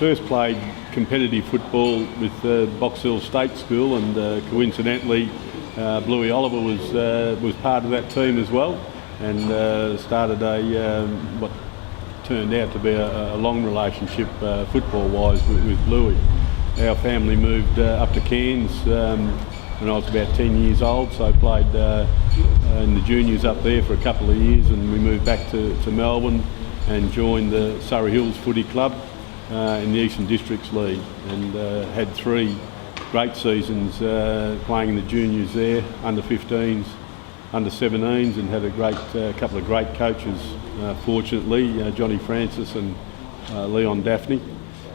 first played competitive football with Box Hill State School, and coincidentally Bluey Oliver was part of that team as well, and started what turned out to be a long relationship football-wise with Bluey. Our family moved up to Cairns when I was about 10 years old, so I played in the juniors up there for a couple of years, and we moved back to Melbourne and joined the Surrey Hills Footy Club in the Eastern Districts League, and had 3 great seasons playing in the juniors there, under 15s, under 17s, and had a couple of great coaches, fortunately, Johnny Francis and Leon Daphne,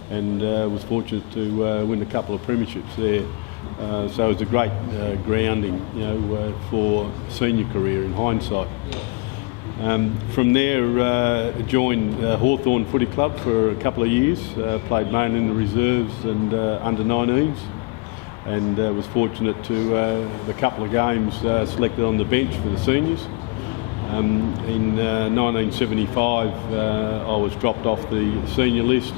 and was fortunate to win a couple of premierships there. So it was a great grounding, for senior career in hindsight. From there, joined Hawthorn Footy Club for a couple of years, played mainly in the reserves and under 19s, and was fortunate to the couple of games selected on the bench for the seniors. In 1975 I was dropped off the senior list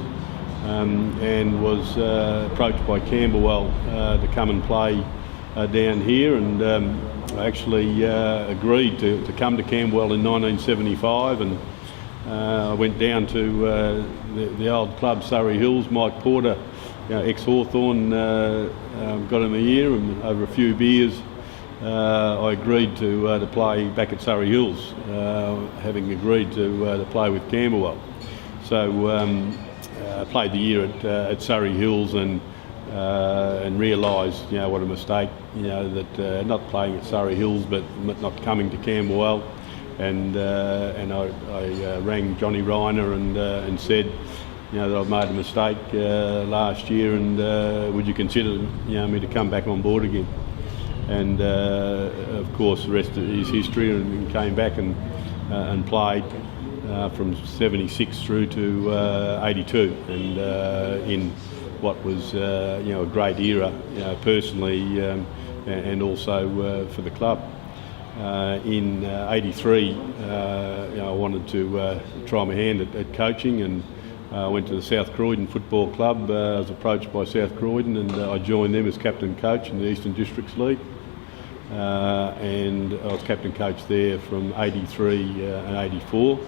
and was approached by Camberwell to come and play down here, and I actually agreed to come to Camberwell in 1975, and I went down to the old club Surrey Hills. Mike Porter, ex-Hawthorn, got him a year, and over a few beers I agreed to play back at Surrey Hills, having agreed to play with Camberwell. So I played the year at Surrey Hills, and realised, what a mistake, that not playing at Surrey Hills, but not coming to Camberwell, and I rang Johnny Reiner and said, that I've made a mistake last year, and would you consider, me to come back on board again? And of course, the rest is history, and came back and played from 76 through to 82, and in what was a great era, personally, and also for the club. In 83, I wanted to try my hand at coaching, and went to the South Croydon Football Club. I was approached by South Croydon, and I joined them as captain coach in the Eastern Districts League. And I was captain coach there from 83 and 84,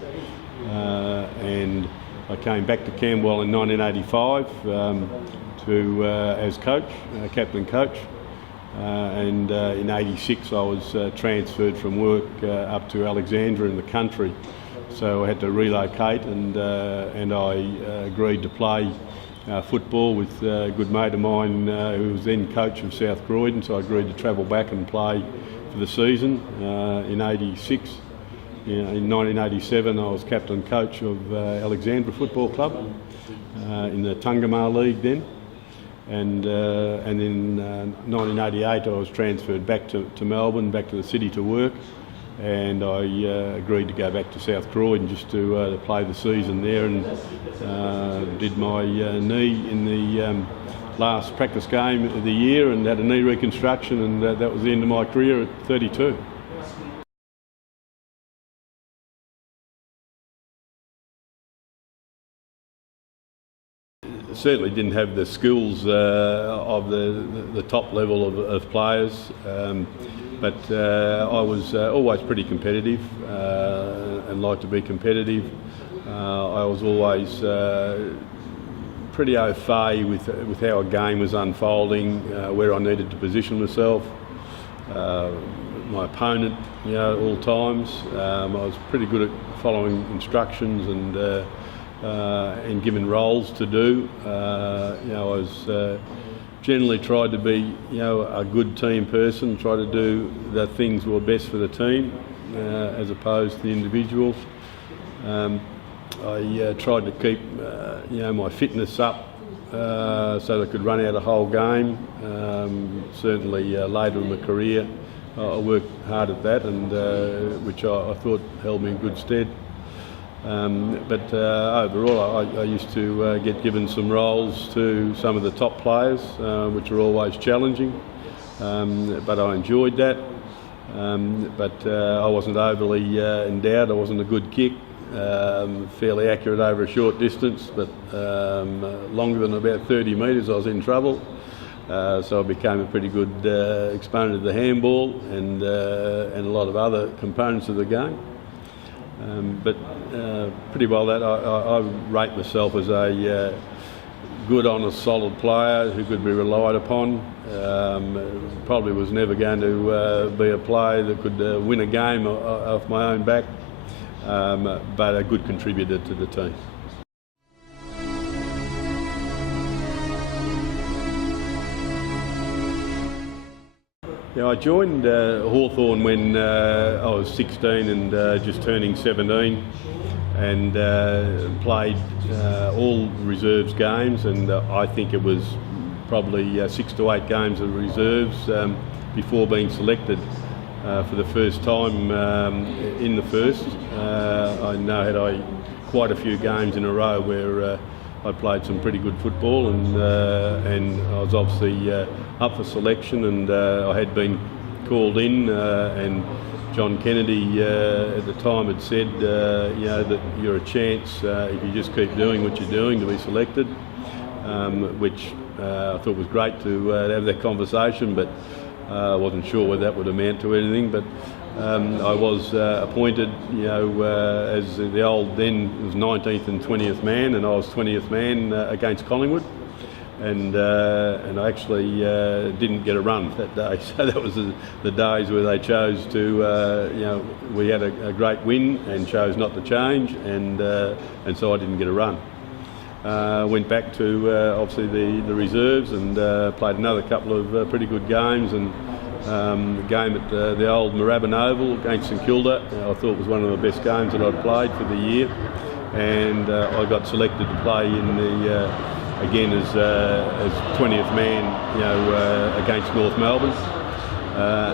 and I came back to Camberwell in 1985 as coach, captain coach, and in 86 I was transferred from work up to Alexandra in the country, so I had to relocate, and I agreed to play football with a good mate of mine who was then coach of South Croydon, so I agreed to travel back and play for the season in 86. In 1987 I was captain coach of Alexandra Football Club in the Tungamar League then, and in 1988 I was transferred back to Melbourne, back to the city to work, and I agreed to go back to South Croydon just to play the season there, and did my knee in the last practice game of the year, and had a knee reconstruction, and that was the end of my career at 32. Certainly didn't have the skills of the top level of players, but I was always pretty competitive and liked to be competitive. I was always pretty au fait with how a game was unfolding, where I needed to position myself, my opponent, all times. I was pretty good at following instructions and given roles to do. I was generally tried to be, a good team person, try to do the things that were best for the team as opposed to the individuals. I tried to keep, my fitness up so that I could run out a whole game. Certainly later in my career, I worked hard at that, and which I thought held me in good stead. But overall, I used to get given some roles to some of the top players, which were always challenging, but I enjoyed that. But I wasn't overly endowed. I wasn't a good kick, fairly accurate over a short distance, but longer than about 30 metres I was in trouble. So I became a pretty good exponent of the handball and a lot of other components of the game. But pretty well that I rate myself as a good, honest, solid player who could be relied upon. Probably was never going to be a player that could win a game off my own back, but a good contributor to the team. Yeah, I joined Hawthorn when I was 16 and just turning 17, and played all reserves games, and I think it was probably 6 to 8 games of reserves before being selected for the first time in the first. I know had quite a few games in a row where I played some pretty good football, and I was obviously up for selection, and I had been called in, and John Kennedy at the time had said, you know, that you're a chance if you just keep doing what you're doing to be selected, which I thought was great to have that conversation, but I wasn't sure whether that would amount to anything. But I was appointed, you know, as the old then it was 19th and 20th man, and I was 20th man against Collingwood, and I actually didn't get a run that day. So that was the days where they chose to, you know, we had a great win and chose not to change, and so I didn't get a run. Went back to obviously the reserves and played another couple of pretty good games, and the game at the old Moorabbin Oval against St Kilda I thought was one of the best games that I'd played for the year, and I got selected to play in the again as 20th man, you know, against North Melbourne,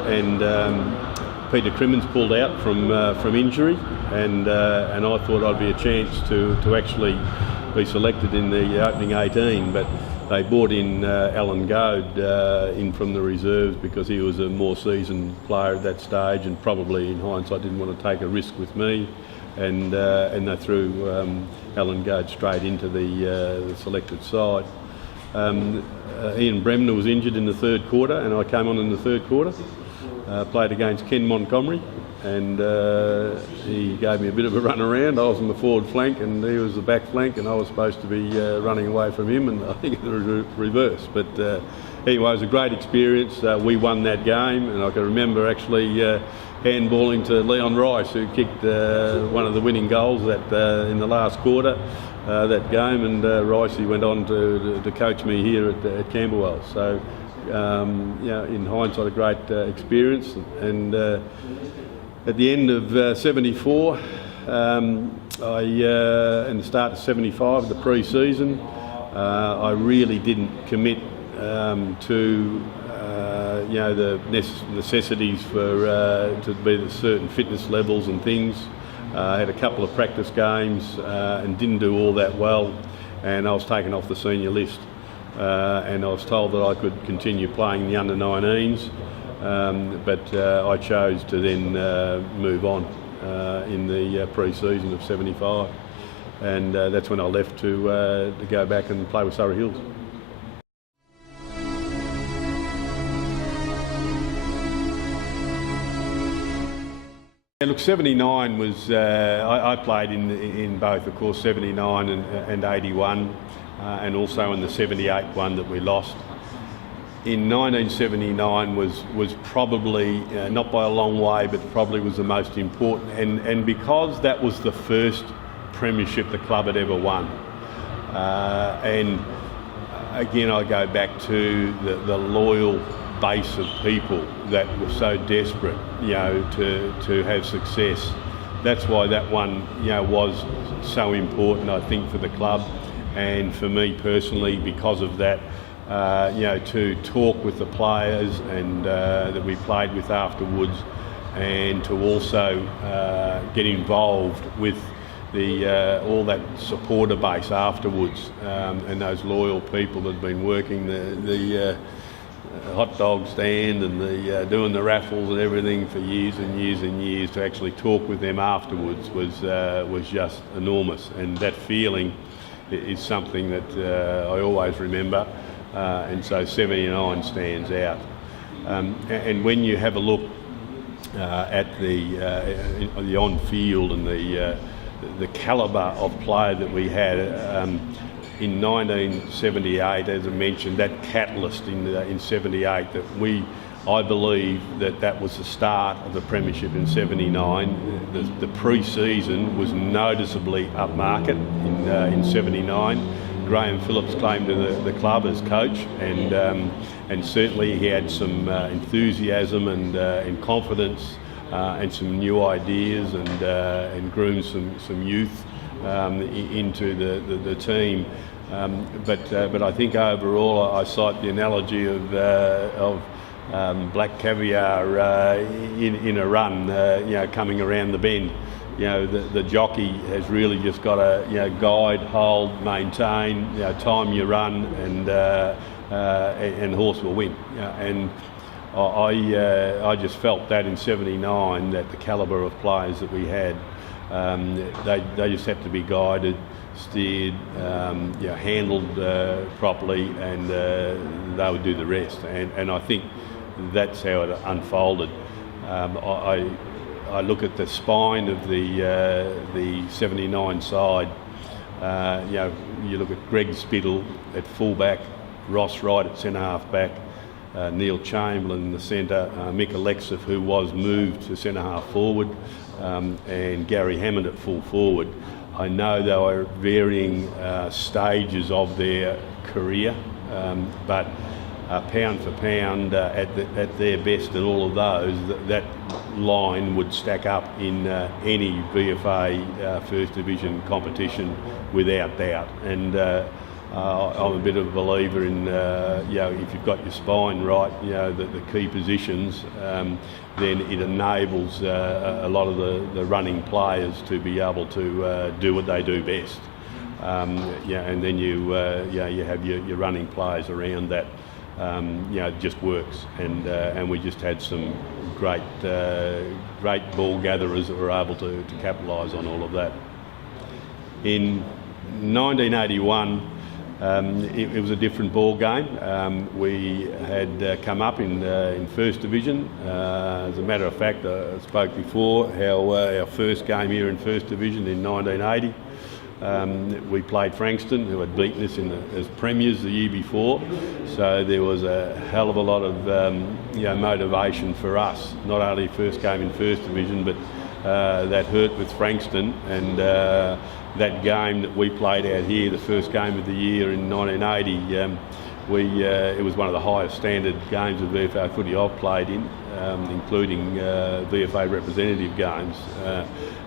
and Peter Crimmins pulled out from injury, and I thought I'd be a chance to actually be selected in the opening 18, but they brought in Alan Goad in from the reserves because he was a more seasoned player at that stage, and probably in hindsight didn't want to take a risk with me, and they threw Alan Goad straight into the selected side. Ian Bremner was injured in the third quarter, and I came on in the third quarter. Played against Ken Montgomery, and he gave me a bit of a run around. I was on the forward flank and he was the back flank, and I was supposed to be running away from him, and I think it was reverse. But anyway, it was a great experience. We won that game, and I can remember actually handballing to Leon Rice, who kicked one of the winning goals in the last quarter that game, and Rice, he went on to coach me here at Camberwell. So you know, in hindsight, a great experience. And at the end of 74, in the start of 75, the pre-season, I really didn't commit to you know, the necessities for to be at certain fitness levels and things. I had a couple of practice games and didn't do all that well, and I was taken off the senior list. And I was told that I could continue playing the under-19s, but I chose to then move on in the pre-season of 75, and that's when I left to go back and play with Surrey Hills. Yeah, look, 79 was, I played in both, of course, 79 and 81. And also in the 78 one that we lost. In 1979 was probably, not by a long way, but probably was the most important, and because that was the first premiership the club had ever won. And again, I go back to the loyal base of people that were so desperate, you know, to have success. That's why that one, you know, was so important, I think, for the club. And for me personally, because of that, you know, to talk with the players and that we played with afterwards, and to also get involved with the all that supporter base afterwards, and those loyal people that had been working hot dog stand and the doing the raffles and everything for years and years and years, to actually talk with them afterwards was just enormous. And that feeling is something that I always remember, and so 79 stands out. And when you have a look at the on-field and the calibre of player that we had in 1978, as I mentioned, that catalyst in 78, I believe that was the start of the Premiership in 79. The pre-season was noticeably upmarket in 79. Graham Phillips came to the club as coach, and certainly he had some enthusiasm and confidence and some new ideas, and groomed some youth into the team. But I think overall I cite the analogy of black caviar in a run, coming around the bend. The jockey has really just got to guide, hold, maintain, time your run, and horse will win. And I just felt that in 79, that the calibre of players that we had, they just had to be guided, steered, handled properly, and they would do the rest. And I think that's how it unfolded. I look at the spine of the 79 side. You look at Greg Spittle at fullback, Ross Wright at centre half back, Neil Chamberlain in the centre, Mick Alexis, who was moved to centre half forward, and Gary Hammond at full forward. I know they were at varying stages of their career, but pound for pound, at their best at all of those, that line would stack up in any VFA First Division competition without doubt. And I'm a bit of a believer in, if you've got your spine right, the key positions, then it enables a lot of the running players to be able to do what they do best. And then you have your running players around that. It just works, and we just had some great ball gatherers that were able to capitalise on all of that. In 1981, it was a different ball game. We had come up in First Division. As a matter of fact, I spoke before how our first game here in First Division in 1980. We played Frankston, who had beaten us as premiers the year before, so there was a hell of a lot of motivation for us. Not only first game in First Division, but that hurt with Frankston, and that game that we played out here, the first game of the year in 1980, it was one of the highest standard games of VFA footy I've played in, including VFA representative games.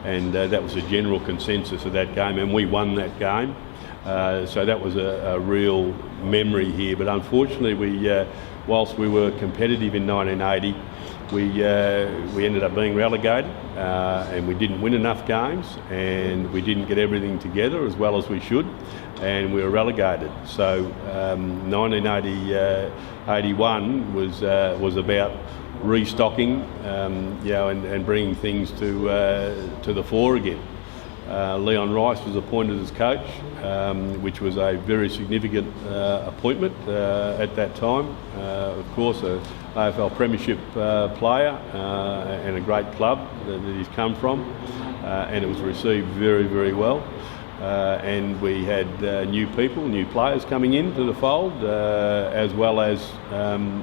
And that was a general consensus of that game, and we won that game. So that was a real memory here. But unfortunately, whilst we were competitive in 1980, we ended up being relegated, and we didn't win enough games, and we didn't get everything together as well as we should, and we were relegated. So 1981 was about restocking, and bringing things to the fore again. Leon Rice was appointed as coach, which was a very significant appointment at that time. Of course, a AFL Premiership player and a great club that he's come from, and it was received very, very well. And we had new people, new players coming into the fold, as well as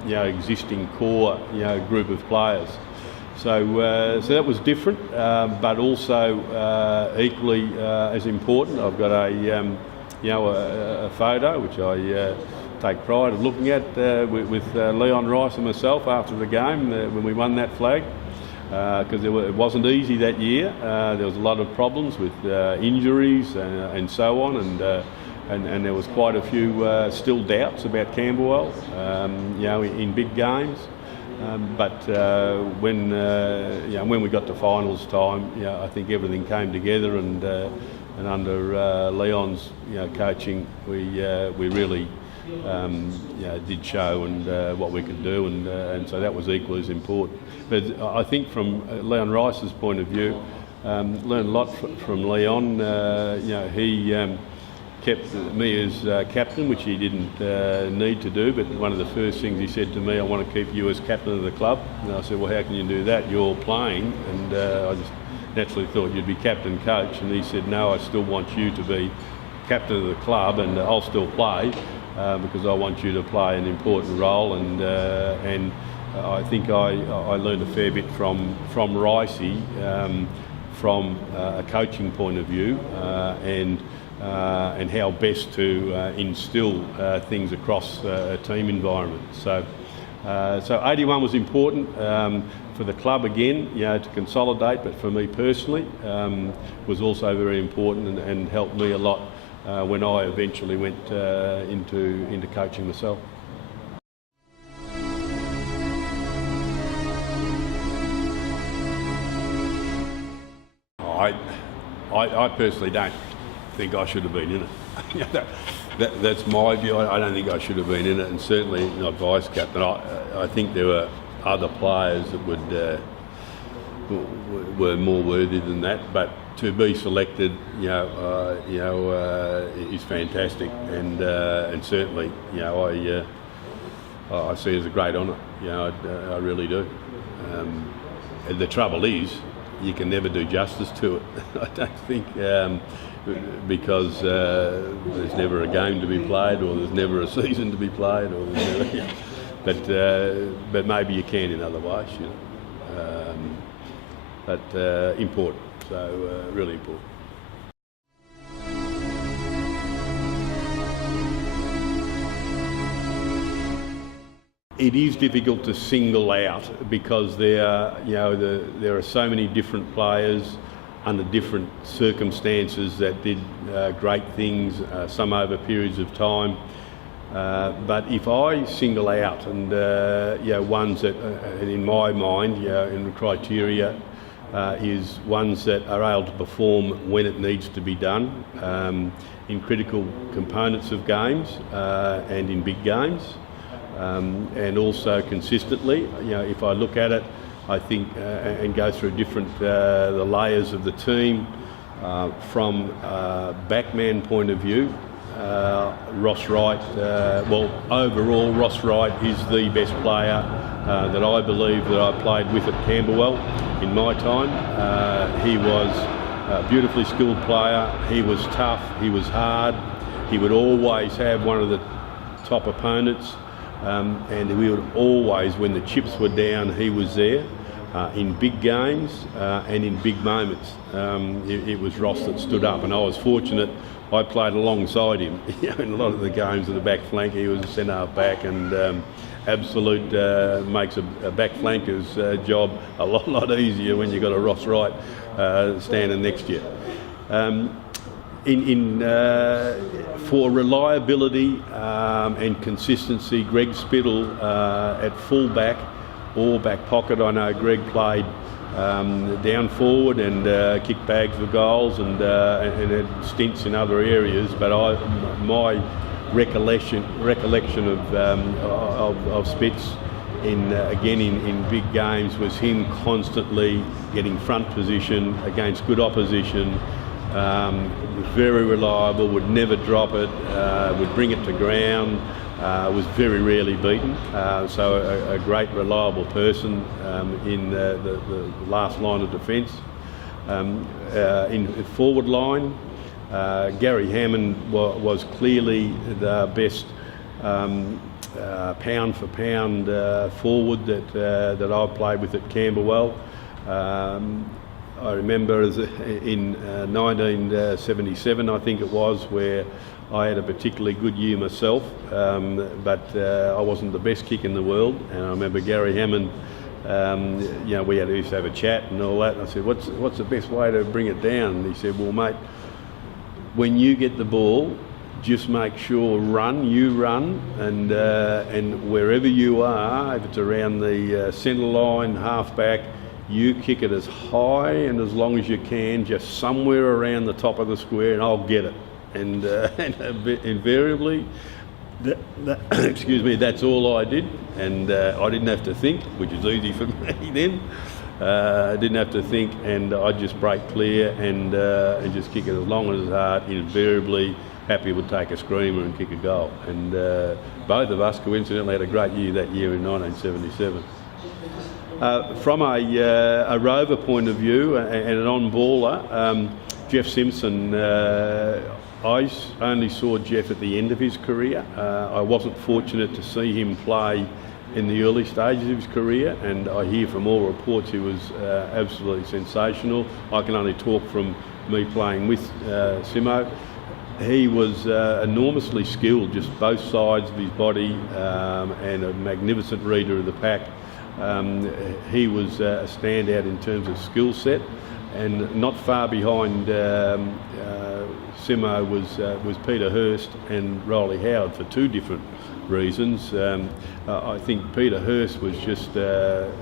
existing core group of players. So that was different, but also equally as important. I've got a photo which I take pride of looking at with Leon Rice and myself after the game when we won that flag. Because it wasn't easy that year. There was a lot of problems with injuries and so on, and there was quite a few still doubts about Camberwell, in big games. But when we got to finals time, I think everything came together, and under Leon's coaching, we really did show and what we could do, and so that was equally as important. But I think from Leon Rice's point of view, learned a lot from Leon. He kept me as captain, which he didn't need to do, but one of the first things he said to me, I want to keep you as captain of the club. And I said, well, how can you do that? You're playing. And I just naturally thought you'd be captain coach. And he said, no, I still want you to be captain of the club, and I'll still play because I want you to play an important role. And I think I learned a fair bit from Ricey, from a coaching point of view, and how best to instill things across a team environment. So 81 was important for the club again, to consolidate, but for me personally was also very important and helped me a lot when I eventually went into coaching myself. I personally don't think I should have been in it. That's my view. I don't think I should have been in it, and certainly not vice captain. I think there were other players that were more worthy than that. But to be selected, is fantastic, and certainly, I see it as a great honour. I really do. And the trouble is, you can never do justice to it. I don't think, because there's never a game to be played, or there's never a season to be played, or but maybe you can in other ways. But important. So really important. It is difficult to single out because there are so many different players under different circumstances that did great things, some over periods of time. But if I single out and ones that, in my mind, in the criteria, is ones that are able to perform when it needs to be done in critical components of games and in big games. And also consistently, if I look at it, I think, and go through different the layers of the team, from backman point of view, Ross Wright, overall Ross Wright is the best player that I believe that I played with at Camberwell in my time. He was a beautifully skilled player, he was tough, he was hard, he would always have one of the top opponents. And we would always, when the chips were down, he was there in big games and in big moments. It was Ross that stood up, and I was fortunate. I played alongside him in a lot of the games of the back flank. He was a centre half back, and makes a back flanker's job a lot easier when you've got a Ross Wright standing next to you. For reliability and consistency, Greg Spittle at full back or back pocket. I know Greg played down forward and kicked bags for goals and had stints in other areas. But my recollection of Spitz in big games was him constantly getting front position against good opposition. Very reliable, would never drop it, would bring it to ground, was very rarely beaten. So a great reliable person in the last line of defence. In forward line, Gary Hammond was clearly the best pound for pound forward that I played with at Camberwell. I remember in 1977, I think it was, where I had a particularly good year myself, but I wasn't the best kick in the world. And I remember Gary Hammond, we used to have a chat and all that. And I said, what's the best way to bring it down? And he said, well, mate, when you get the ball, just make sure you run, and wherever you are, if it's around the centre line, half back, you kick it as high and as long as you can, just somewhere around the top of the square, and I'll get it. And invariably, excuse me, that's all I did, and I didn't have to think, which is easy for me then. I didn't have to think, and I'd just break clear and just kick it as long as it's hard. Invariably, Happy would take a screamer and kick a goal. And both of us coincidentally had a great year that year in 1977. From a rover point of view and an on-baller, Jeff Simpson, I only saw Jeff at the end of his career. I wasn't fortunate to see him play in the early stages of his career, and I hear from all reports he was absolutely sensational. I can only talk from me playing with Simo. He was enormously skilled, just both sides of his body, and a magnificent reader of the pack. He was a standout in terms of skill set, and not far behind Simo was Peter Hurst and Rolly Howard for two different reasons. I think Peter Hurst was just,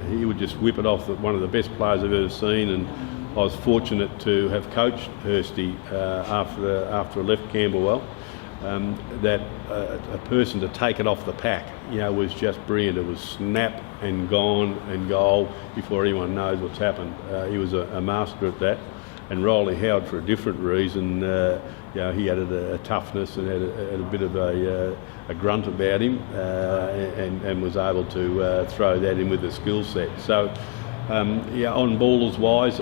he would just whip it off, one of the best players I've ever seen, and I was fortunate to have coached Hursty after I left Camberwell. That a person to take it off the pack, was just brilliant. It was snap and gone and goal before anyone knows what's happened. He was a master at that. And Rolly Howard, for a different reason, he had a toughness and had a bit of a grunt about him, and was able to throw that in with a skill set. So, on ballers wise,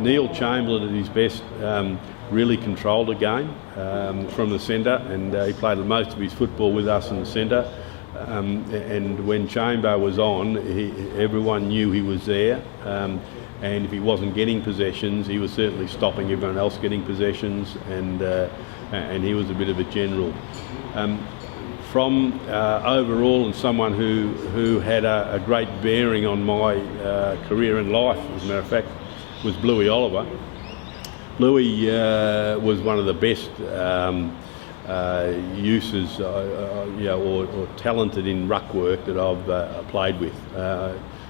Neil Chamberlain at his best really controlled the game from the centre, and he played most of his football with us in the centre. And when Chamber was on, everyone knew he was there. And if he wasn't getting possessions, he was certainly stopping everyone else getting possessions, and he was a bit of a general. From overall, and someone who had a great bearing on my career in life, as a matter of fact, was Bluey Oliver. Bluey was one of the best uses, or talented in ruck work that I've played with.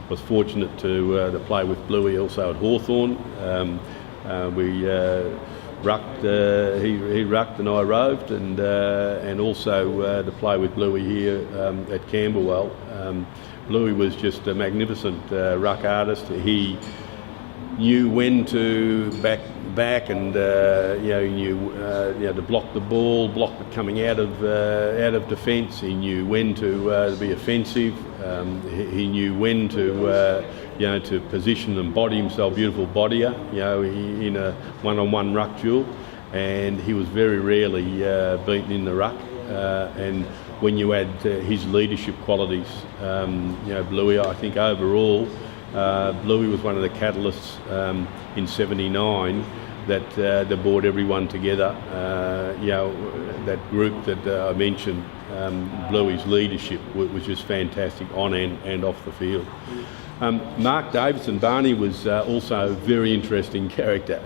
Was fortunate to play with Bluey also at Hawthorn. We rucked, he rucked and I roved, and also to play with Bluey here at Camberwell. Bluey was just a magnificent ruck artist. He knew when to back and knew to block the ball, block it coming out of defence. He knew when to be offensive. He knew when to position and body himself, beautiful bodyer, in a one-on-one ruck duel, and he was very rarely beaten in the ruck. And when you add his leadership qualities, Bluey, I think overall, Bluey was one of the catalysts in '79 that brought everyone together. That group that I mentioned, Bluey's leadership was just fantastic on and off the field. Mark Davidson, Barney, was also a very interesting character.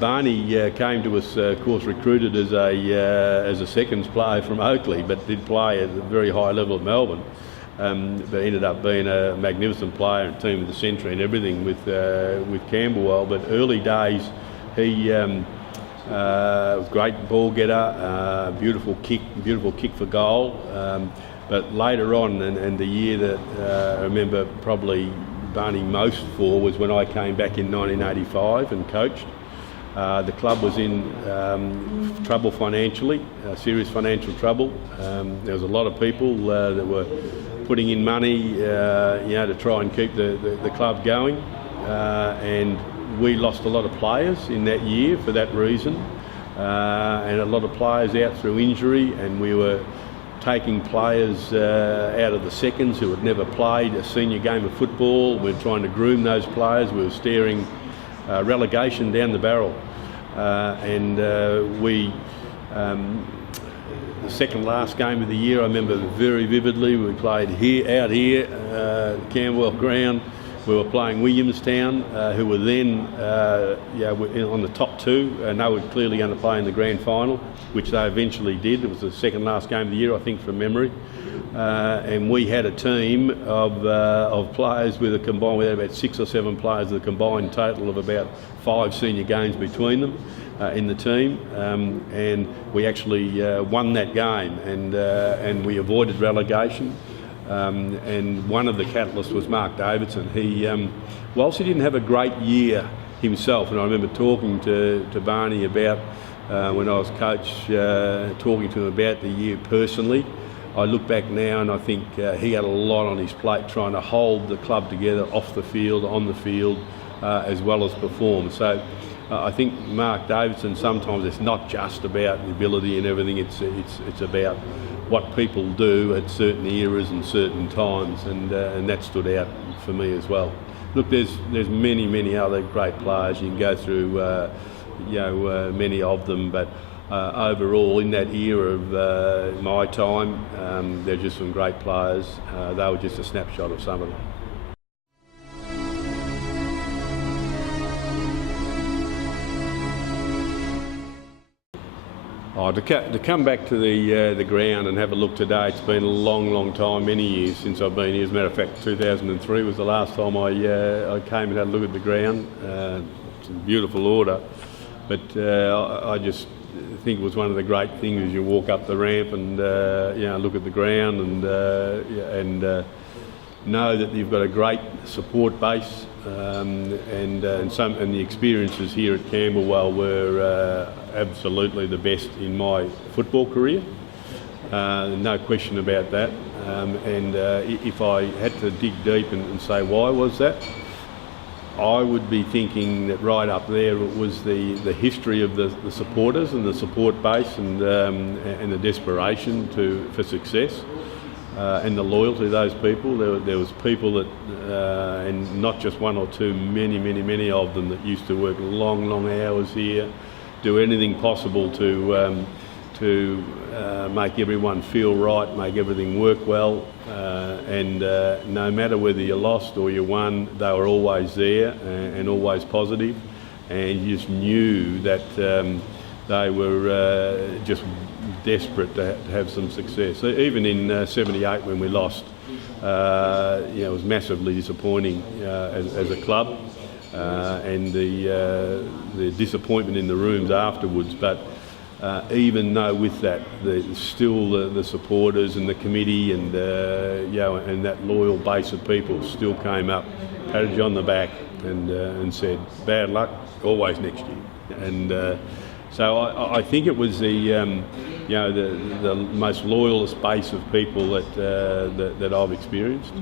Barney came to us, of course, recruited as a seconds player from Oakley, but did play at a very high level at Melbourne. But ended up being a magnificent player and team of the century and everything with Camberwell. But early days, he was a great ball getter, beautiful kick for goal. But later on, and the year that I remember probably Barney most for was when I came back in 1985 and coached. The club was in trouble financially, serious financial trouble. There was a lot of people that were putting in money, to try and keep the club going, and we lost a lot of players in that year for that reason, and a lot of players out through injury, and we were taking players out of the seconds who had never played a senior game of football. We were trying to groom those players. We were staring relegation down the barrel, and the second last game of the year, I remember very vividly. We played out here, Camberwell ground. We were playing Williamstown, who were then on the top two. They were clearly going to play in the grand final, which they eventually did. It was the second last game of the year, I think, from memory. and we had a team of players with a combined, we had about 6 or 7 players with a combined total of about 5 senior games between them in the team, and we actually won that game, and we avoided relegation. And one of the catalysts was Mark Davidson. He, whilst he didn't have a great year himself, and I remember talking to Barney about when I was coach, talking to him about the year personally. I look back now and I think he had a lot on his plate trying to hold the club together off the field, on the field, as well as perform. So I think Mark Davidson, sometimes it's not just about the ability and everything, it's about what people do at certain eras and certain times, and that stood out for me as well. Look, there's many other great players. You can go through many of them, but overall in that era of my time, they're just some great players. They were just a snapshot of some of them. Oh, to come back to the ground and have a look today, it's been a long time, many years since I've been here. As a matter of fact, 2003 was the last time I came and had a look at the ground. It's in beautiful order, but I just think it was one of the great things as you walk up the ramp and look at the ground and know that you've got a great support base, and the experiences here at Camberwell were absolutely the best in my football career, no question about that. If I had to dig deep and say why was that, I would be thinking that right up there it was the history of the supporters and the support base and the desperation for success. And the loyalty of those people. There was people that, and not just one or two, many of them that used to work long hours here, do anything possible to make everyone feel right, make everything work well, and no matter whether you lost or you won, they were always there and always positive, and you just knew that they were just desperate to have some success. So even in '78 when we lost, it was massively disappointing as a club, and the disappointment in the rooms afterwards. But even though with that, still the supporters and the committee and and that loyal base of people still came up, patted you on the back, and said, "Bad luck, always next year." And so I think it was the most loyalist base of people that I've experienced,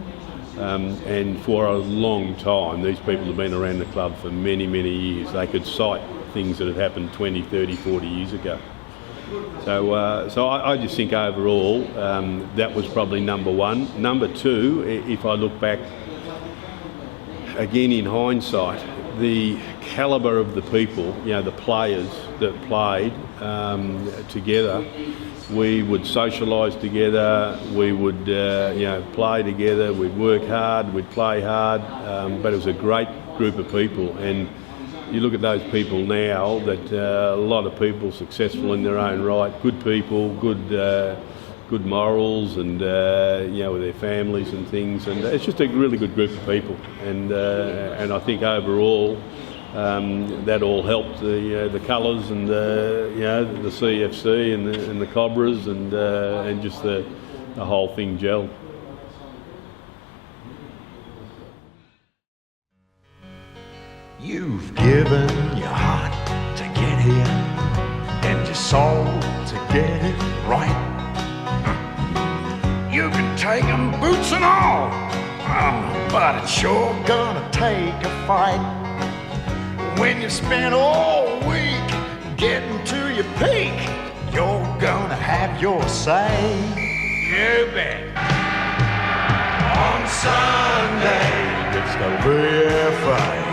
and for a long time these people have been around the club for many years. They could cite things that had happened 20, 30, 40 years ago. So I just think overall that was probably number one. Number two, if I look back again in hindsight, the calibre of the people, the players that played together. We would socialise together, we would play together, we'd work hard, we'd play hard, but it was a great group of people. And you look at those people now, that a lot of people successful in their own right, good people, good morals, and with their families and things, and it's just a really good group of people, and I think overall that all helped the colours and the CFC and the Cobras and just the whole thing gelled. You've given your heart to get here and your soul to get it right. You can take 'em boots and all, but it's sure gonna take a fight. When you spend all week getting to your peak, you're gonna have your say. You bet. On Sunday, it's gonna be a fight.